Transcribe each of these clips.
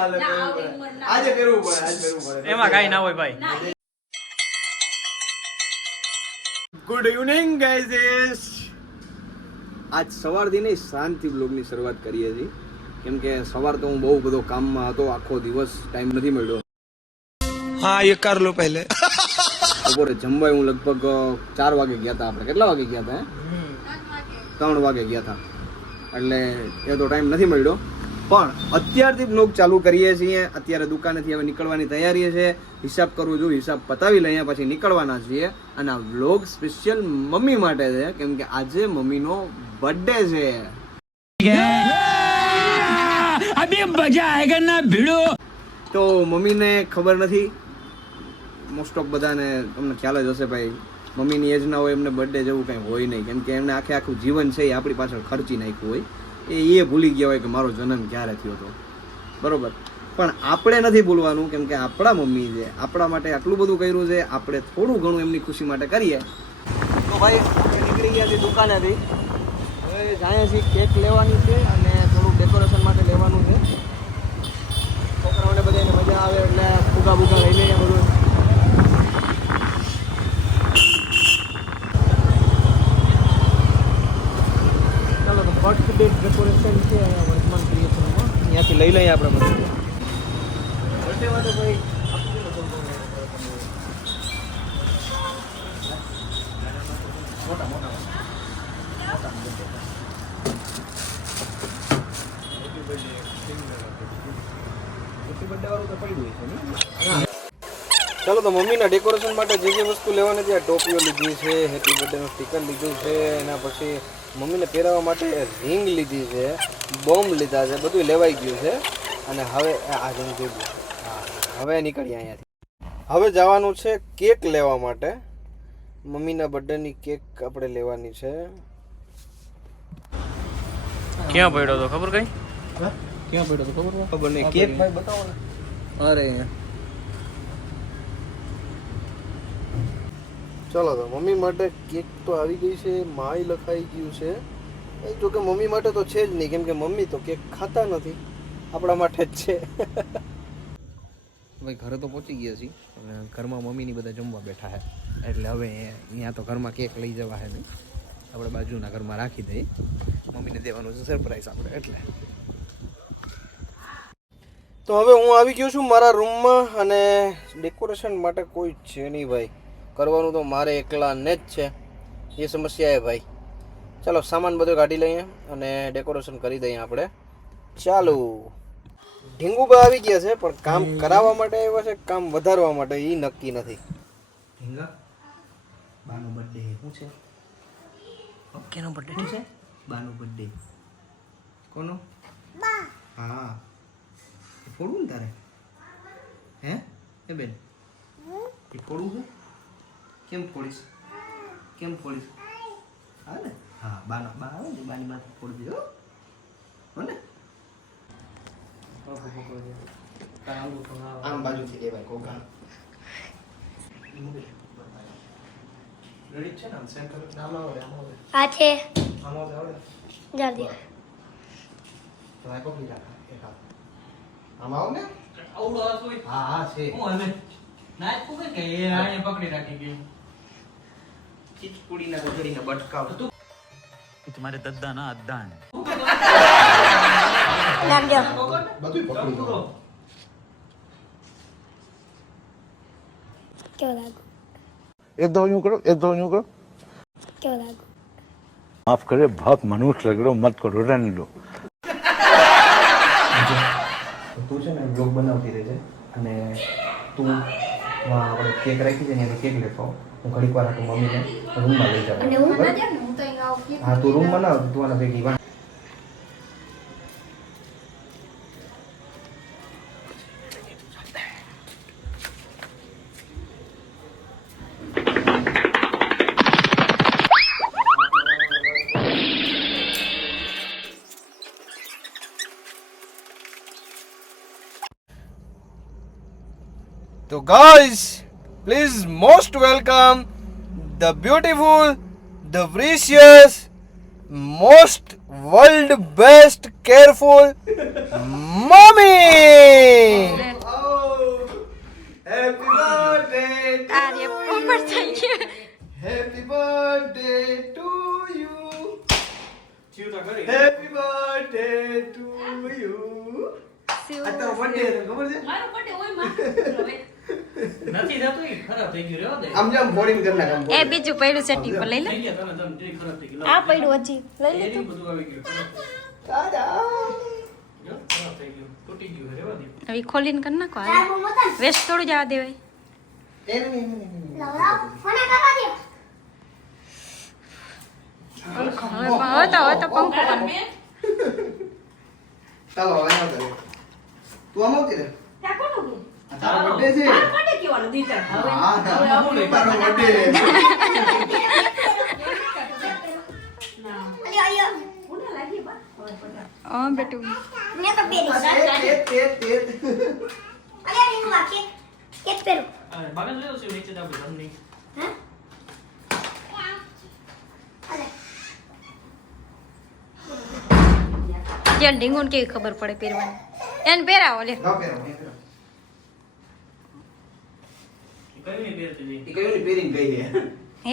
આજે પહેરવું પડે એમાં કાઈ ના હોય ભાઈ. Good evening guys. આજ સવારથી નહીં શાંતિ બ્લોગની શરૂઆત કરીએ છીએ, કેમ કે સવાર તો હું બહુ બધો કામમાં હતો, આખો દિવસ ટાઈમ નથી મળ્યો. हाँ ये कर लो पहले. બપોરે જમવાય હું લગભગ 4 વાગે ગયા હતા. આપણે કેટલા વાગે ગયા હતા? 3 વાગે ગયા હતા, એટલે એ તો ટાઈમ નથી મળ્યો. પણ અત્યારથી બ્લોગ ચાલુ કરીએ છીએ. અત્યારે દુકાનેથી હવે નીકળવાની તૈયારી છે. હિસાબ કરવું જોઈએ, હિસાબ પતાવી લઈએ પછી નીકળવાના છીએ. અને આ બ્લોગ સ્પેશિયલ મમ્મી માટે છે, કેમ કે આજે મમ્મીનો બર્થડે છે. અભી મજા આયેગા ના ભીડો. તો મમ્મીને ખબર નથી, મોસ્ટ ઓફ બધાને તમને ખ્યાલ જ હશે ભાઈ, મમ્મીની એજ ના હોય એમને બર્થડે જેવું કંઈ હોય નહીં, કેમ કે એમને આખું જીવન છે એ આપણી પાછળ ખર્ચી નાખ્યું હોય. એ ભૂલી ગયા હોય કે મારો જન્મ ક્યારે થયો હતો, બરોબર. પણ આપણે નથી ભૂલવાનું, કેમ કે આપણા મમ્મી છે, આપણા માટે આટલું બધું કર્યું છે, આપણે થોડું ઘણું એમની ખુશી માટે કરીએ. તો ભાઈ આપણે નીકળી ગયા છીએ દુકાનેથી. હવે જાય છે કેક લેવાની છે અને થોડુંક ડેકોરેશન માટે લેવાનું છે. છોકરાઓને બધાને મજા આવે એટલે ફુગા બુગા લઈ લઈએ બધું. ચાલો તો બર્થડે ડેકોરેશન છે વર્તમાન ક્રિએશનમાં, અહીંયાથી લઈ લઈએ આપણે બધું. બર્થડેમાં તો ભાઈ મોટા મોટા ચાલો તો મમ્મીના ડેકોરેશન માટે જે જે વસ્તુ લેવાની હતી, આ ટોપીઓ લીધી છે, હેપી બર્થડેનું સ્ટીકર લીધું છે, એના પછી મમ્મીને પહેરાવવા માટે રિંગ લીધી છે, બોમ્બ લીધા છે, બધું લેવાઈ ગયું છે. અને હવે આ રીંગ જોઈ ગયું. હા, હવે નીકળીએ અહીંયાથી. હવે જવાનું છે કેક લેવા માટે. મમ્મીના બર્થડેની કેક આપણે લેવાની છે. ક્યાં પડ્યો તો ખબર કઈ? ક્યાં પડ્યો તો ખબર નહીં. કેક ભાઈ બતાવો ને. અરે ચલો તો મમ્મી માટે કેક તો આવી ગઈ છે, માય લખાઈ ગયું છે. જો કે મમ્મી માટે તો છે જ નહીં, કેમ કે મમ્મી તો કેક ખાતા નથી, આપણા માટે જ છે. ભાઈ ઘરે તો પહોંચી ગયા છીએ અને ઘરમાં મમ્મીની બધા જમવા બેઠા છે, એટલે હવે અહીંયા તો ઘરમાં કેક લઈ જવા છે નહીં, આપણે બાજુના ઘરમાં રાખી દઈએ. મમ્મીને દેવાનું છે સરપ્રાઈઝ આપણે, એટલે. તો હવે હું આવી ગયો છું મારા રૂમમાં અને ડેકોરેશન માટે કોઈ છે નહીં ભાઈ, કરવાનું તો મારે એકલાને જ છે. એ સમસ્યા છે ભાઈ. ચાલો સામાન બધો કાઢી લઈએ અને ડેકોરેશન કરી દઈએ આપણે. ચાલો ઢીંગુબા આવી ગયા છે, પણ કામ કરાવવા માટે આવ્યા છે, કામ વધારવા માટે એ નક્કી નથી. ઢીંગા બાનો બર્થડે શું છે? કેનો બર્થડે છે? બાનો બર્થડે. કોનો? બા. હા, ફોડવું ને તારે? હે એ બેન એ ફોડવું છે? કેમ ફોડીશ? કેમ ફોડીશ? હા ને? હા, બાના બા આવે ને, બાની માથે ફોડી દે હો ને. આમ બાજુથી દેવાય કોકાણ. રેડી છે ને? આમ સેન્ટર નામ આવે, આમ આવે. આ છે આમ આવે. જલ્દી તો આ પકડી રાખ એક હાથ. આમ આવ ને. આવડો હાથ હોય. હા હા છે. હું હવે નાચ કોકે કે એ આને પકડી રાખી ગઈ. ચીચકુડીના ગજડીના બટકા. તમારે દદ્દા ના અદ્દાન. નામજો બધું પકડી દો. કેવો લાગુ एक दो यूं करो, एक दो यूं करो. કેવો લાગુ माफ करे, बहुत मनुष्य लग रहे हो, मत करो, रहने दो. તું છે ને બ્લોગ બનાવતી રહેજે અને તું આપણે કેક રાખી છે ને એને કેક લેતો હું ઘડીક વાર હતું મમ્મીને રૂમમાં લઈ જાઉં. અને હું ના જાઉં ને, હું તો અહીં આવું. હા, તું રૂમ બનાવ, તું આના ભેગી વાંચ. તો guys please most welcome the beautiful the precious most world best careful mummy. Happy birthday Arya પોપટ થઈ ગયું. Happy birthday to you. જીવ તો કરી હેપી બર્થડે ટુ યુ. આ તારો બર્થડે છે ખબર છે? મારો બર્થડે હોય માં નથી થતું ઈ ખરાબ થઈ ગયું રેવા દે આમ જામ બોર્ડિંગ કરી નાખ. એ બીજું પડ્યું છે ટીપર લઈ લે. થઈ ગયા તમે તમે જે ખરાબ થઈ ગયું આ પડ્યું હજી લઈ લે એરી તું. બધું આવી ગયું ખરાબ જો ખરાબ થઈ ગયું તૂટી ગયું રેવા દે હવે ખોલીને કરી નાખો. વેસ્ટ થોડું જવા દેવાય. હવે તો પંખો કર. ચાલો હવે ના કરે. તું આમ આવતી રે. ત્યાં કોનું કે આ તારો બર્થડે છે. મારો બર્થડે કેવાનો દીકરા હવે હા તારો બર્થડે. ના ઉના લાગી બા હવે પડા હા બેટું. અરે બાગન લેવો છે નીચે દાબો જમની જ્યાં ઢીંગુન કેવી ખબર પડે પહેરવાની. એને પહેરાવો લે. ના પહેરો, નહીં પહેરો. કઈ નહીં પહેરતી નહીં ઈ કયું ની પહેરીને ગઈ છે.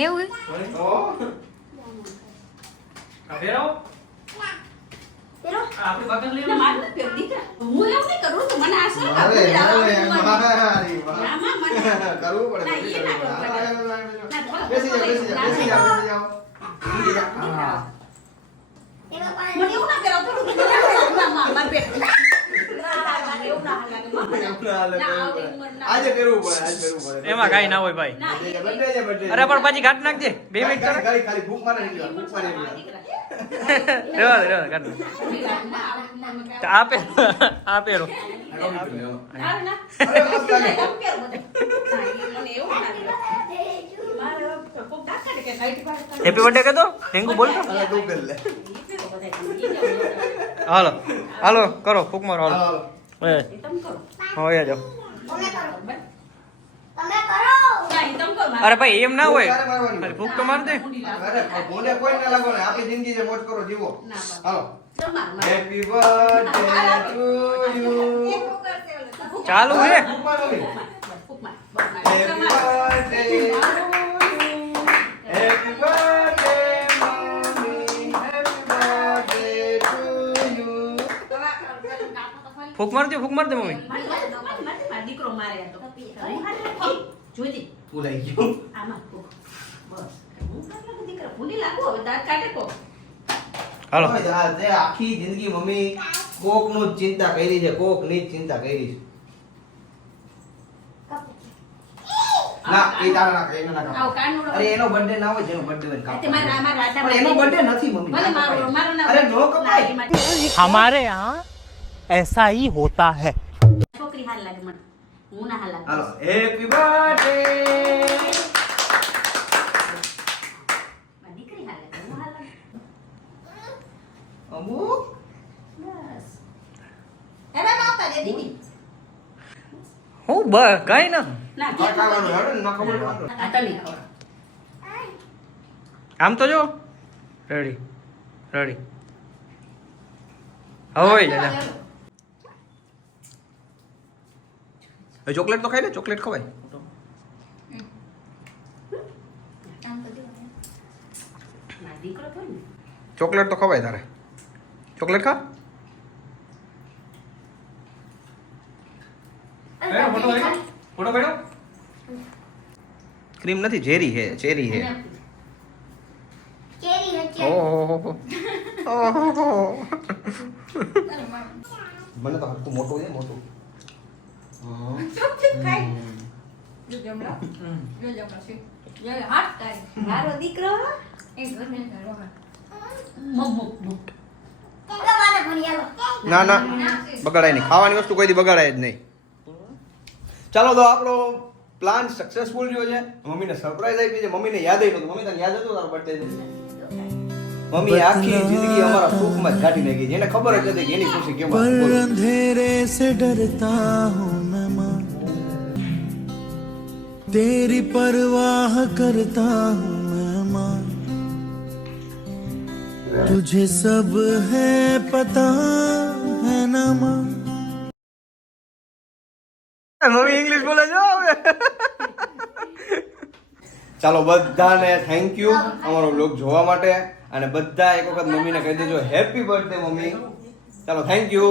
એવું તો આ પહેરાવો પેલો આ આપણે બાગન લેવો ના મારું નથી પહેરું દીકરા હું એવું નહીં કરું તો મને આ શું અરે, અરે, કરવું મારી વાહ. ના માં મને કરવું પડે, ના, એ ના કરવું પડે. બેસી જાઓ, બેસી જાઓ, બેસી જાઓ, બેસી જાઓ. બેસી જાઓ. હા. મને એવું ના કરાવ થોડું ના માં માર પેટ ના એવું ના લાગે માં ના આવડી ઉંમર ના આજે પહેરવું પડે, આજે પહેરવું પડે. એમાં કાઈ ના હોય ભાઈ ના birthday છે, birthday છે. અરે પણ પછી કાઢ નાખજે 2 મિનિટ તો ખાલી ખાલી ભૂખ મારે નહીં લેવા, ભૂખ મારે નહીં લેવા. રેવા દે કાઢ તો આ પહેરો આ પહેરો ના ના અરે મસ્ત લાગે. એમ કે બધું મને એવું ના લાગે મારે કોક ડાકા કે હાઈટ પર હેપી બર્થડે કહો ટેંગુ બોલ તો અરે તું પહેર લે. હાલો હાલો કરો ફૂક મારો હાલો, હાલો હાલો. એ તમ કરો હોય જાઓ ના તમ કરો અરે ભાઈ એમ ના હોય તારે મારવાની. ખાલી ફૂક તો માર દે અરે ભૂલે કોઈ ના લાગો ને, આપણી જિંદગી છે, મોજ કરો, જીવો. ના બસ હાલો. તમાર હેપી બર્થડે ટુ યુ. ચાલુ હે ભૂખ મારો નહીં. Happy birthday happy birthday mummy, happy birthday to you. ફૂક માર દે મમ્મી દીકરો મારે તો જોઈતી ભૂલાઈ ગયું. આમાં બસ હું કાટલા દીકરા ભૂલી લાગુ હવે દાંત કાઢે કો હાલો હવે આ તે આખી જિંદગી મમ્મી કોકનું જ ચિંતા કરી છે, કોકની જ ચિંતા કરી છે. ના એ તારા ના કરે, એનો ના આવ કરે. કાનનો અરે એનો બર્થડે ના હોય, જેનો બર્થડે હોય ને તે કાપવાનો. મારા આમાં રાધા પણ એનો બર્થડે નથી મમ્મી. ભલે ના મારો કપાય. મારો ના અરે નો કપાય. हमारे यहाँ ऐसा ही होता है. છોકરી હાલ લાગે મને હું ના હાલ લાગે હાલો હેપી બર્થડે. મારી દીકરી હાલ લાગે હું હાલ લાગે અમુક બસ એના આવતા દે દીદી હું કઈ ના ના આ ખાવાનું હેડો ને, ન ખબર પડે. આ તને ખબર આમ તો જો રેડી રેડી હોય દાદા એ ચોકલેટ તો ખાઈ લે, ચોકલેટ ખવાય. મારી દીકરો તો ને ચોકલેટ તો ખવાય તારે. ચોકલેટ ખા. ફોટો પાડો ક્રીમ નથી, ચેરી છે, ચેરી છે. ઓહો મને તો હરખું મોટું છે, મોટું. મારો દીકરો ના ના બગાડાય નહીં, ખાવાની વસ્તુ કોઈ દી બગાડાય જ નહીં. ચાલો તો આપણો પ્લાન સક્સેસફુલ રહ્યો છે. મમ્મીને સરપ્રાઈઝ આપી છે, મમ્મીને યાદ નહોતું. મમ્મી તને યાદ હતું તારો બર્થડે છે? મમ્મી આખી જિંદગી અમારા સુખમાં જ કાઢી નાખી. જેને ખબર જ નથી કે એની ખુશી કેમ पर બોલો. अंधेरे से डरता हूँ मैं माँ, तेरी परवाह करता हूँ मैं माँ, तुझे सब है पता है ना माँ મમ્મી ઇંગ્લિશ બોલે જો હવે ચાલો બધાને થેન્ક યુ અમારો વ્લોગ જોવા માટે અને બધા એક વખત મમ્મીને કહી દેજો હેપી બર્થડે મમ્મી. ચાલો થેન્ક યુ.